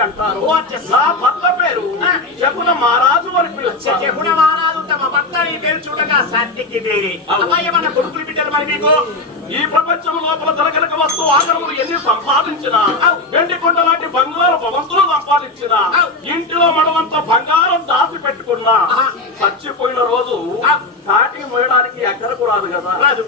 అంటారు. నా భర్త పేరు శకున మహారాజు అని పిలుస్తారు. చెప్పున వారాలు తమ భర్త నీ పేరు చూడగా సాత్వికి పేరు అమ్మాయి మన కొడుకులు బిడ్డలు మరి మీకు? ఈ ప్రపంచం లోపల దొరకనక వస్తు ఆగరములు ఎన్ని సంపాదించినా వెండి కొండ లాంటి బంగారు భవంతులు సంపాదించినా ఇంటిలో మనమంత బంగారం దాచి పెట్టుకున్నా చచ్చిపోయిన రోజు కాటికి మోయడానికి ఎక్కడకు రాదు కదా. రాదు.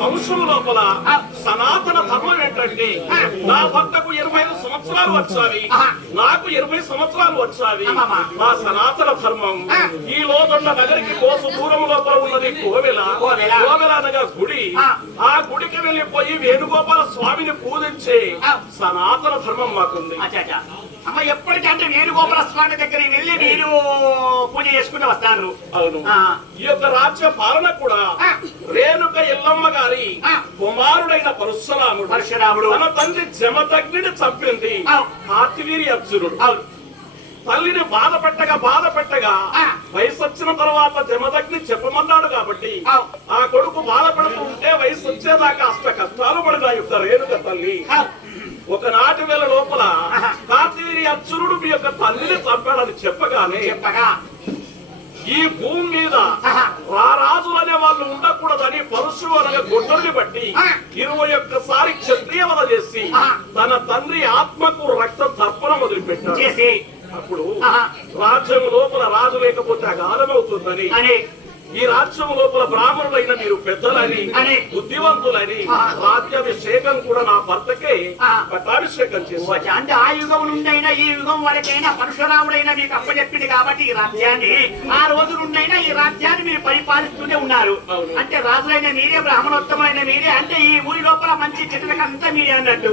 వంశం లోపల సనాతన ధర్మం ఏంటంటే నా భర్తకు ఇరవై ఐదు సంవత్సరాలు వచ్చావి నాకు ఇరవై సంవత్సరాలు వచ్చావి మా సనాతన ధర్మం ఈ లోదొండ నగరికి కోసు దూరం లోపల ఉన్నది కోవెల. కోవెల. అనగా గుడి. ఆ. గుడికి వెళ్ళిపోయి వేణుగోపాల స్వామిని పూజించే సనాతన ధర్మం మాకుంది. అమ్మ ఎప్పటికంటే వేణుగోపాల స్వామి దగ్గరికి వెళ్ళి మీరు పూజ చేసుకుంటూ వస్తారు. అవును. ఈ యొక్క రాజ్య పాలన కూడా కుమారుడైన పరశురాముడు పరశురాముడు. తన తండ్రి జమదగ్నిని చంపింది. కార్తివీరి అర్జునుడు తల్లిని బాధ పెట్టగా బాధ పెట్టగా. వయసు వచ్చిన తర్వాత జమదగ్ని చెప్పమన్నాడు కాబట్టి ఆ. కొడుకు బాధ పెడుతూ ఉంటే వయసు వచ్చేదాకా అష్ట కష్టాలు పడిన యొక్క రేణుక తల్లి. ఒకనాటి వేళ లోపల. కార్తివీరి అర్జునుడు మీ యొక్క తల్లిని చంపాడని చెప్పగానే చెప్పగా ఈ భూమి మీద ఆహా. రారాజులు అనే వాళ్ళు ఉండకూడదని పరుశు అనగా గుడ్డల్ని బట్టి. ఇరవై ఒక్కసారి క్షత్రియ వద చేసి. తన తండ్రి ఆత్మకు రక్త తర్పణ మొదలుపెట్టాడు అప్పుడు. రాజ్యం లోపల రాజు లేకపోతే అగాధం అవుతుందని అని ఈ రాజ్యం లోపల బ్రాహ్మణులైన మీరు పెద్దలని అని. బుద్ధివంతులని. రాజ్యాభిషేకం కూడా నా భర్తకే. పట్టాభిషేకం వచ్చి అంటే ఆ యుగం నుండైనా ఈ యుగం వరకైనా పరశురాముడైనా మీకు అప్పచెప్పింది కాబట్టి ఈ రాజ్యాన్ని ఆ రోజు నుండైనా ఈ రాజ్యాన్ని మీరు పరిపాలిస్తూనే ఉన్నారు. అంటే రాజులైన మీరే బ్రాహ్మణోత్తమైన మీరే అంటే ఈ ఊరి లోపల మంచి చెట్లకు అంతా మీరే అన్నట్టు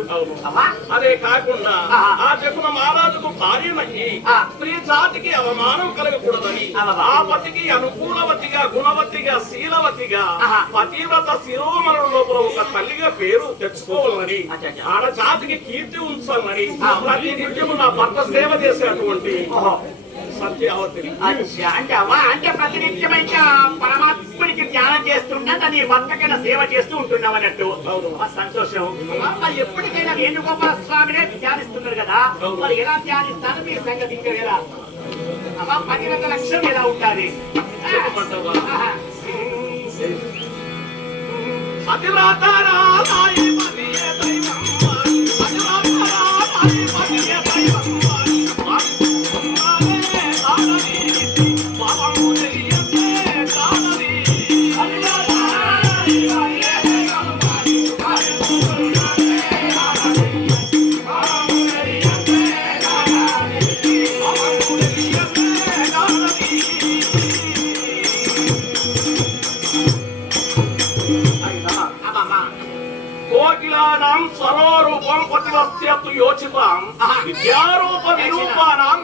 అదే కాకుండా. ఆ జగున మహారాజుకు భార్యనయ్యి ఆ. స్త్రీ జాతికి అవమానం కలగకూడదని. ఆ పతికి అనుకూలవతిగా గుణవతిగా శీలవతిగా. పతివ్రత లోపల ఒక తల్లిగా పేరు తెచ్చుకోవాలని. ఆడ జాతికి కీర్తి ఉంచాలని. ప్రతి నిత్యము నా భర్త సేవ చేసేటువంటి. సత్యావతిని అంటే అవ్వా అంటే ప్రతినిత్యమైతే ఆ పరమాత్మునికి ధ్యానం చేస్తుంటే నీ భర్తకైనా సేవ చేస్తూ ఉంటున్నావు అన్నట్టు సంతోషం మరి ఎప్పటికైనా వేణుగోపాల స్వామినే ధ్యానిస్తున్నారు కదా. మరి ఎలా ధ్యానిస్తారు మీ సంగతి ఇంకా ఎలా అమ్మా పతిరథ లక్ష్యం ఎలా ఉండాలి చెప్పమంటావా? కోకిలానాం స్వరోరూపం ప్రతివస్యతు యోచితాం. విద్యారూప నిరూపానాం